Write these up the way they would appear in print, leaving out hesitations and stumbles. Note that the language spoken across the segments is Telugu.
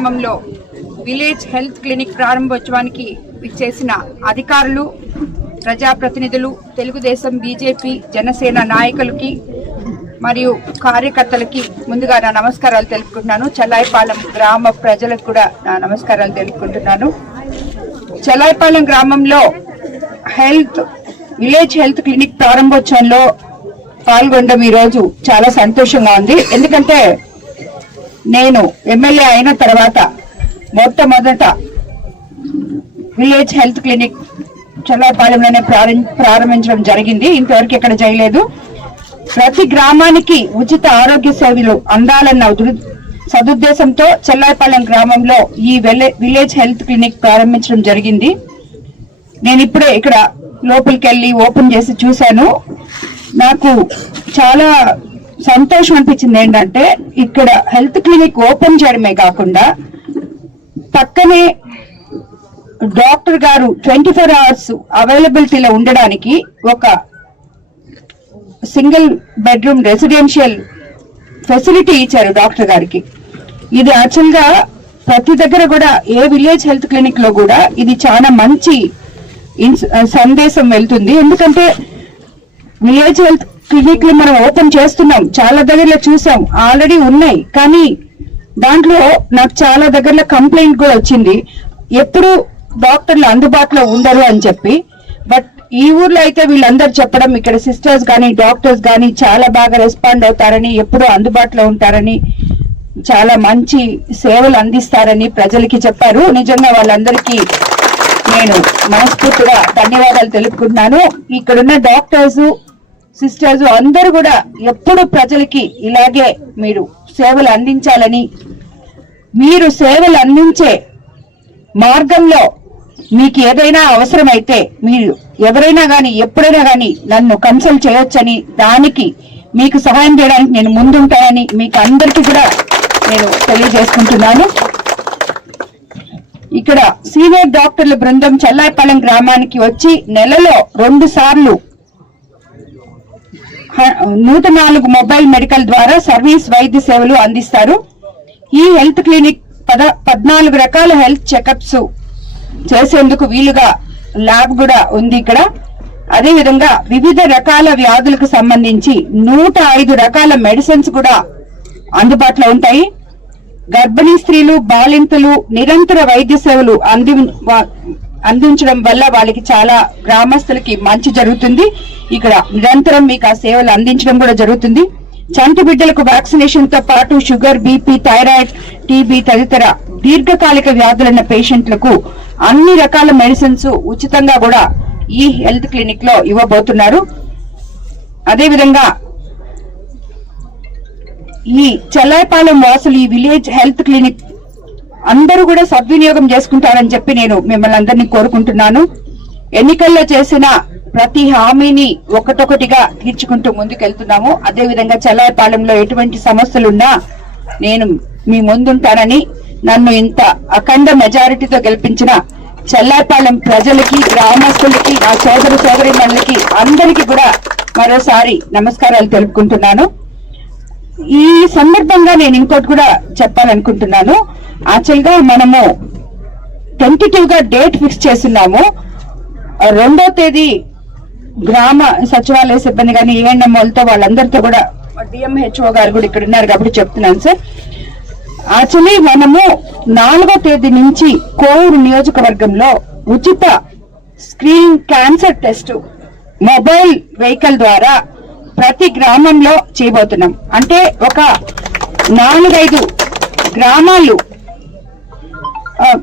గ్రామంలో విలేజ్ హెల్త్ క్లినిక్ ప్రారంభోత్సవానికి విచ్చేసిన అధికారులు, ప్రజాప్రతినిధులు, తెలుగుదేశం, బీజేపీ, జనసేన నాయకులకి మరియు కార్యకర్తలకి ముందుగా నా నమస్కారాలు తెలుపుకుంటున్నాను. చల్లాయిపాలెం గ్రామ ప్రజలకు కూడా నా నమస్కారాలు తెలుపుకుంటున్నాను. చల్లాయిపాలెం గ్రామంలో విలేజ్ హెల్త్ క్లినిక్ ప్రారంభోత్సవంలో పాల్గొనడం ఈరోజు చాలా సంతోషంగా ఉంది. ఎందుకంటే నేను ఎమ్మెల్యే అయిన తర్వాత మొట్టమొదట విలేజ్ హెల్త్ క్లినిక్ చల్లాయిపాలెంలోనే ప్రారంభించడం జరిగింది. ఇంతవరకు ఎక్కడ చేయలేదు. ప్రతి గ్రామానికి ఉచిత ఆరోగ్య సేవలు అందాలన్న సదుద్దేశంతో చల్లాయిపాలెం గ్రామంలో ఈ విలేజ్ హెల్త్ క్లినిక్ ప్రారంభించడం జరిగింది. నేను ఇప్పుడే ఇక్కడ లోపలికి వెళ్ళి ఓపెన్ చేసి చూశాను. నాకు చాలా సంతోషం అనిపించింది. ఏంటంటే ఇక్కడ హెల్త్ క్లినిక్ ఓపెన్ చేయడమే కాకుండా పక్కనే డాక్టర్ గారు 24 hours అవైలబిలిటీలో ఉండడానికి ఒక సింగిల్ బెడ్రూమ్ రెసిడెన్షియల్ ఫెసిలిటీ ఇచ్చారు డాక్టర్ గారికి. ఇది యాక్చువల్ గా ప్రతి దగ్గర కూడా ఏ విలేజ్ హెల్త్ క్లినిక్ లో కూడా ఇది చాలా మంచి సందేశం వెళ్తుంది. ఎందుకంటే విలేజ్ హెల్త్ క్లినిక్ లు మనం ఓపెన్ చేస్తున్నాం, చాలా దగ్గరలో చూసాం, ఆల్రెడీ ఉన్నాయి. కానీ దాంట్లో నాకు చాలా దగ్గరలో కంప్లైంట్ కూడా వచ్చింది, ఎప్పుడు డాక్టర్లు అందుబాటులో ఉండరు అని చెప్పి. బట్ ఈ ఊర్లో అయితే వీళ్ళందరూ చెప్పడం, ఇక్కడ సిస్టర్స్ కానీ డాక్టర్స్ కానీ చాలా బాగా రెస్పాండ్ అవుతారని, ఎప్పుడూ అందుబాటులో ఉంటారని, చాలా మంచి సేవలు అందిస్తారని ప్రజలకి చెప్పారు. నిజంగా వాళ్ళందరికీ నేను మనస్ఫూర్తిగా ధన్యవాదాలు తెలుపుకుంటున్నాను. ఇక్కడున్న డాక్టర్స్, సిస్టర్స్ అందరూ కూడా ఎప్పుడు ప్రజలకి ఇలాగే మీరు సేవలు అందించాలని, మీరు సేవలు అందించే మార్గంలో మీకు ఏదైనా అవసరమైతే మీరు ఎవరైనా కానీ ఎప్పుడైనా కానీ నన్ను కన్సల్ట్ చేయొచ్చని, దానికి మీకు సహాయం చేయడానికి నేను ముందుంటానని మీకు అందరికీ కూడా నేను తెలియజేసుకుంటున్నాను. ఇక్కడ సీనియర్ డాక్టర్ల బృందం చల్లాయిపాలెం గ్రామానికి వచ్చి నెలలో 2 సార్లు 104 మొబైల్ మెడికల్ ద్వారా సర్వీస్ వైద్య సేవలు అందిస్తారు. ఈ హెల్త్ క్లినిక్ 14 రకాల హెల్త్ చెకప్స్ చేసేందుకు వీలుగా ల్యాబ్ కూడా ఉంది ఇక్కడ. అదే విధంగా వివిధ రకాల వ్యాధులకు సంబంధించి 105 రకాల మెడిసిన్స్ కూడా అందుబాటులో ఉంటాయి. గర్భిణీ స్త్రీలు, బాలింతలు నిరంతర వైద్య సేవలు అందించడం వల్ల వాళ్ళకి చాలా గ్రామస్తులకి మంచి జరుగుతుంది. ఇక్కడ నిరంతరం మీకు ఆ సేవలు అందించడం కూడా జరుగుతుంది. చంటి బిడ్డలకు వ్యాక్సినేషన్ తో పాటు షుగర్, బీపీ, థైరాయిడ్, టీబీ తదితర దీర్ఘకాలిక వ్యాధులున్న పేషెంట్లకు అన్ని రకాల మెడిసిన్స్ ఉచితంగా కూడా ఈ హెల్త్ క్లినిక్ లో ఇవ్వబోతున్నారు. అదేవిధంగా ఈ చల్లాయిపాలెం వాసులు ఈ విలేజ్ హెల్త్ క్లినిక్ అందరూ కూడా సద్వినియోగం చేసుకుంటారని చెప్పి నేను మిమ్మల్ని అందరినీ కోరుకుంటున్నాను. ఎన్నికల్లో చేసిన ప్రతి హామీని ఒకటొకటిగా తీర్చుకుంటూ ముందుకెళ్తున్నాము. అదేవిధంగా చల్లాయిపాలెంలో ఎటువంటి సమస్యలున్నా నేను మీ ముందుంటానని, నన్ను ఇంత అఖండ మెజారిటీతో గెలిపించిన చల్లాయిపాలెం ప్రజలకి, గ్రామస్తులకి, నా సోదర సోదరీమణులకి అందరికీ కూడా మరోసారి నమస్కారాలు తెలుపుకుంటున్నాను. ఈ సందర్భంగా నేను ఇంకోటి కూడా చెప్పాలనుకుంటున్నాను. యాక్చువల్ గా మనము టెంటేటివ్ గా డేట్ ఫిక్స్ చేస్తున్నాము. 2వ తేదీ గ్రామ సచివాలయ సిబ్బంది కానీ ఏఎన్ఎంఓలతో వాళ్ళందరితో కూడా, డిఎంహెచ్ఓ గారు కూడా ఇక్కడ ఉన్నారు కాబట్టి చెప్తున్నాను సార్. యాక్చువల్లీ మనము 4వ తేదీ నుంచి కోవూరు నియోజకవర్గంలో ఉచిత screening cancer test mobile vehicle ద్వారా ప్రతి గ్రామంలో చేయబోతున్నాం. అంటే ఒక 4-5 గ్రామాలు,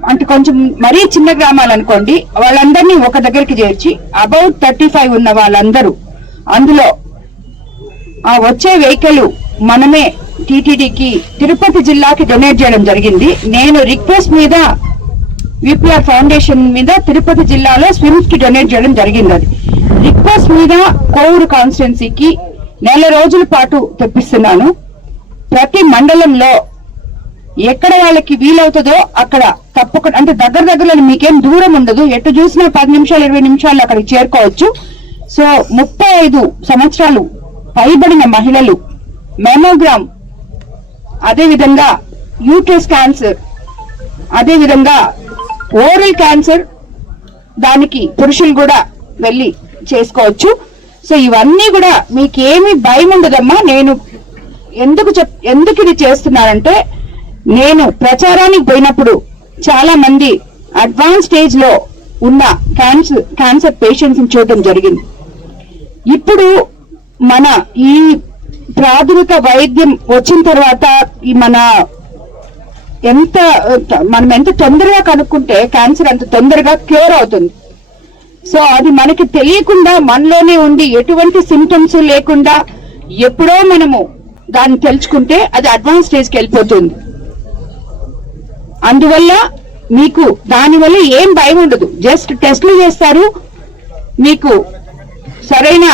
అంటే కొంచెం మరీ చిన్న గ్రామాలు అనుకోండి, వాళ్ళందరినీ ఒక దగ్గరికి చేర్చి అబౌట్ 35 ఉన్న వాళ్ళందరూ అందులో ఆ వచ్చే వెహికల్ మనమే టీటీడీకి, తిరుపతి జిల్లాకి డొనేట్ చేయడం జరిగింది. నేను రిక్వెస్ట్ మీద విపిఆర్ ఫౌండేషన్ మీద తిరుపతి జిల్లాలో స్విమ్స్ కి డొనేట్ చేయడం జరిగింది. అది రిక్వెస్ట్ మీద కోవూరు కాన్స్టిట్యున్సీకి 4 రోజుల పాటు తెప్పిస్తున్నాను. ప్రతి మండలంలో ఎక్కడ వాళ్ళకి వీలవుతుందో అక్కడ తప్పకుండా, అంటే దగ్గరలో మీకేం దూరం ఉండదు, ఎటు చూసినా 10 నిమిషాలు 20 నిమిషాలు అక్కడికి చేరుకోవచ్చు. సో 35 సంవత్సరాలు పైబడిన మహిళలు మెమోగ్రామ్, అదే విధంగా యూట్రస్ క్యాన్సర్ అదే విధంగా ఓరల్ క్యాన్సర్ దానికి పురుషులు కూడా వెళ్ళి చేసుకోవచ్చు. సో ఇవన్నీ కూడా మీకేమి భయం ఉండదమ్మా. నేను ఎందుకు ఇది చేస్తున్నానంటే, నేను ప్రచారానికి పోయినప్పుడు చాలా మంది అడ్వాన్స్ స్టేజ్ లో ఉన్న క్యాన్సర్ పేషెంట్స్ ని చూడటం జరిగింది. ఇప్పుడు మన ఈ ప్రాథమిక వైద్యం వచ్చిన తర్వాత మనం ఎంత తొందరగా కనుక్కుంటే క్యాన్సర్ అంత తొందరగా క్యూర్ అవుతుంది. సో అది మనకి తెలియకుండా మనలోనే ఉండి ఎటువంటి సిమ్టమ్స్ లేకుండా ఎప్పుడో మనము దాన్ని తెలుసుకుంటే అది అడ్వాన్స్ స్టేజ్కి వెళ్ళిపోతుంది. అందువల్ల మీకు దానివల్ల ఏం భయం ఉండదు. జస్ట్ టెస్టులు చేస్తారు, మీకు సరైన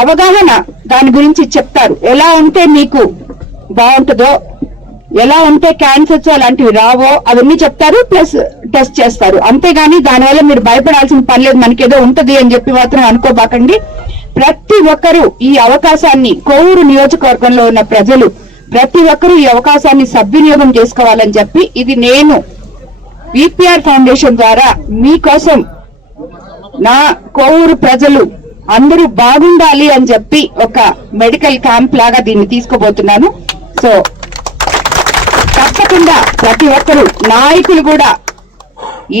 అవగాహన దాని గురించి చెప్తారు. ఎలా ఉంటే మీకు బాగుంటుందో, ఎలా ఉంటే క్యాన్సర్స్ అలాంటివి రావో అవన్నీ చెప్తారు, ప్లస్ టెస్ట్ చేస్తారు. అంతేగాని దానివల్ల మీరు భయపడాల్సిన పని లేదు, మనకేదో ఉంటది అని చెప్పి మాత్రం అనుకోబాకండి. ప్రతి ఒక్కరూ ఈ అవకాశాన్ని, కోవూరు నియోజకవర్గంలో ఉన్న ప్రజలు ప్రతి ఒక్కరూ ఈ అవకాశాన్ని సద్వినియోగం చేసుకోవాలని చెప్పి, ఇది నేను విపిఆర్ ఫౌండేషన్ ద్వారా మీకోసం, నా కోవూరు ప్రజలు అందరూ బాగుండాలి అని చెప్పి ఒక మెడికల్ క్యాంప్ లాగా దీన్ని తీసుకోబోతున్నాను. సో తప్పకుండా ప్రతి ఒక్కరు నాయకులు కూడా,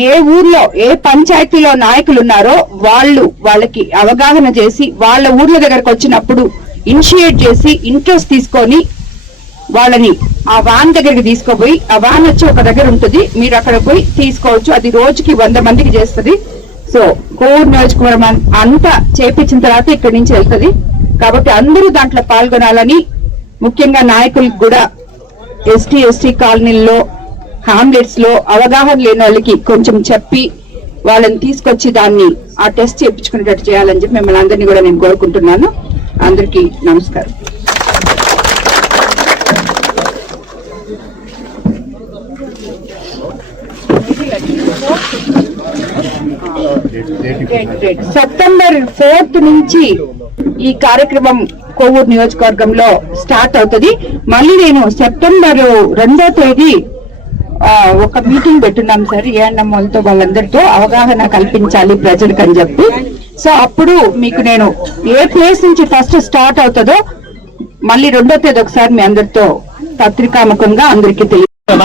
ఏ ఊర్లో ఏ పంచాయతీలో నాయకులు ఉన్నారో వాళ్ళకి అవగాహన చేసి, వాళ్ళ ఊర్ల దగ్గరకు వచ్చినప్పుడు ఇనిషియేట్ చేసి ఇంట్రెస్ట్ తీసుకొని వాళ్ళని ఆ వాన్ దగ్గరికి తీసుకోపోయి, ఆ వాన్ వచ్చి ఒక దగ్గర ఉంటుంది, మీరు అక్కడ పోయి తీసుకోవచ్చు. అది రోజుకి 100 మందికి చేస్తుంది. సో కోవూరు నియోజకవర్గం అంతా చేపించిన తర్వాత ఇక్కడి నుంచి వెళ్తుంది. కాబట్టి అందరూ దాంట్లో పాల్గొనాలని, ముఖ్యంగా నాయకులకు కూడా ఎస్టీ కాలనీల్లో, హామ్లెట్స్ లో అవగాహన లేని వాళ్ళకి కొంచెం చెప్పి వాళ్ళని తీసుకొచ్చి దాన్ని ఆ టెస్ట్ చేయించుకునేటట్టు చేయాలని చెప్పి మిమ్మల్ని అందరినీ కూడా నేను కోరుకుంటున్నాను. అందరికీ నమస్కారం. సెప్టెంబర్ 4th నుంచి ఈ కార్యక్రమం కోవూరు నియోజకవర్గంలో స్టార్ట్ అవుతుంది. మళ్ళీ నేను సెప్టెంబర్ 2వ తేదీ ఒక మీటింగ్ పెట్టున్నాం సార్, ఏఎన్ఎంలతో వాళ్ళందరితో అవగాహన కల్పించాలి ప్రజలకు అని చెప్పి. సో అప్పుడు మీకు నేను ఏ ప్లేస్ నుంచి ఫస్ట్ స్టార్ట్ అవుతుందో మళ్ళీ 2వ తేదీ ఒకసారి మీ అందరితో పత్రికాముఖంగా అందరికీ తెలియదు.